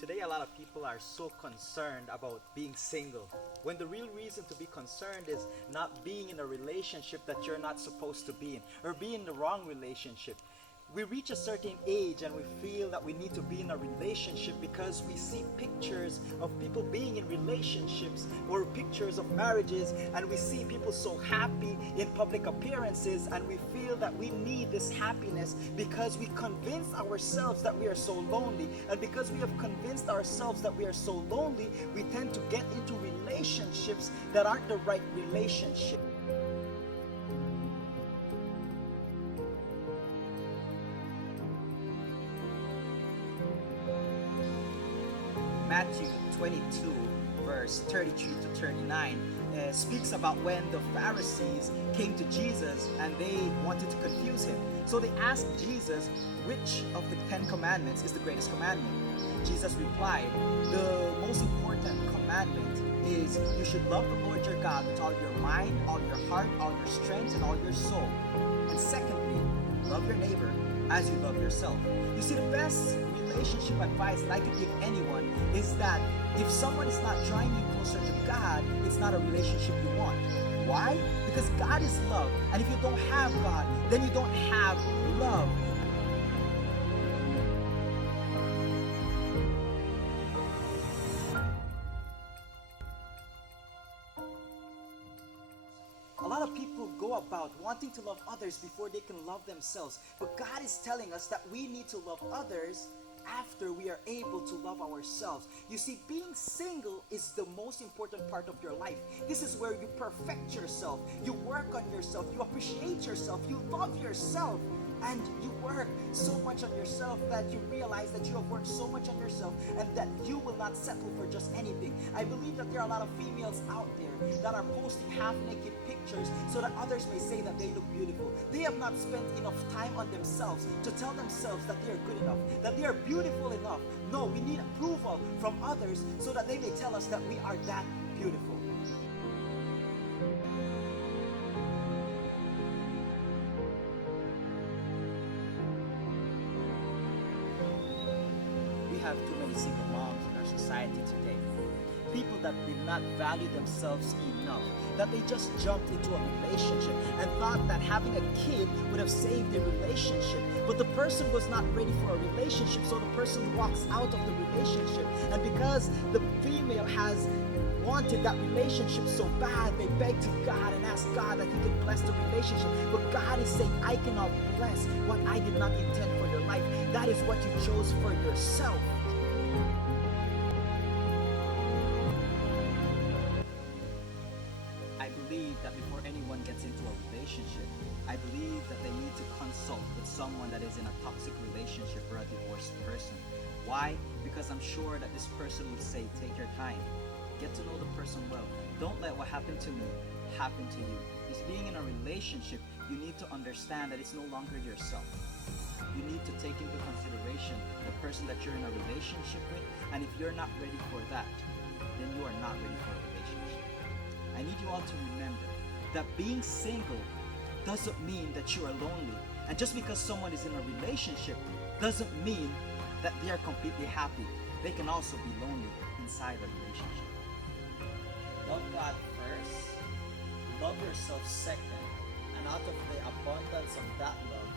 Today, a lot of people are so concerned about being single, when the real reason to be concerned is not being in a relationship that you're not supposed to be in, or be in the wrong relationship. We reach a certain age and we feel that we need to be in a relationship because we see pictures of people being in relationships or pictures of marriages, and we see people so happy in public appearances, and we feel that we need this happiness because we convince ourselves that we are so lonely. And because we have convinced ourselves that we are so lonely, we tend to get into relationships that aren't the right relationship. Matthew 22, verse 33 to 39, speaks about when the Pharisees came to Jesus and they wanted to confuse him. So they asked Jesus, which of the 10 commandments is the greatest commandment? Jesus replied, the most important commandment is you should love the Lord your God with all your mind, all your heart, all your strength, and all your soul. And secondly, love your neighbor as you love yourself. You see, the best relationship advice that I could give anyone is that if someone is not drawing you closer to God, it's not a relationship you want. Why? Because God is love. And if you don't have God, then you don't have love. A lot of people go about wanting to love others before they can love themselves. But God is telling us that we need to love others after we are able to love ourselves. You see, being single is the most important part of your life. This is where you perfect yourself, you work on yourself, you appreciate yourself, you love yourself, and you work so much on yourself that you realize that you have worked so much on yourself and that you will not settle for just anything. I believe that there are a lot of females out there that are posting half-naked pictures so that others may say that they look beautiful. They have not spent enough time on themselves to tell themselves that they are good enough, that they are beautiful enough. No, we need approval from others so that they may tell us that we are that beautiful. We have too many single moms in our society today. People that did not value themselves enough, that they just jumped into a relationship and thought that having a kid would have saved their relationship. But the person was not ready for a relationship, so the person walks out of the relationship. And because the female has wanted that relationship so bad, they beg to God and ask God that He could bless the relationship. But God is saying, I cannot bless what I did not intend for your life. That is what you chose for yourself. I believe that before anyone gets into a relationship, I believe that they need to consult with someone that is in a toxic relationship or a divorced person. Why? Because I'm sure that this person would say, take your time. Get to know the person well. Don't let what happened to me happen to you. Because being in a relationship, you need to understand that it's no longer yourself. You need to take into consideration the person that you're in a relationship with, and if you're not ready for that, then you are not ready for a relationship. I need you all to remember that being single doesn't mean that you are lonely. And just because someone is in a relationship doesn't mean that they are completely happy. They can also be lonely inside a relationship. Love God first, love yourself second, and out of the abundance of that love,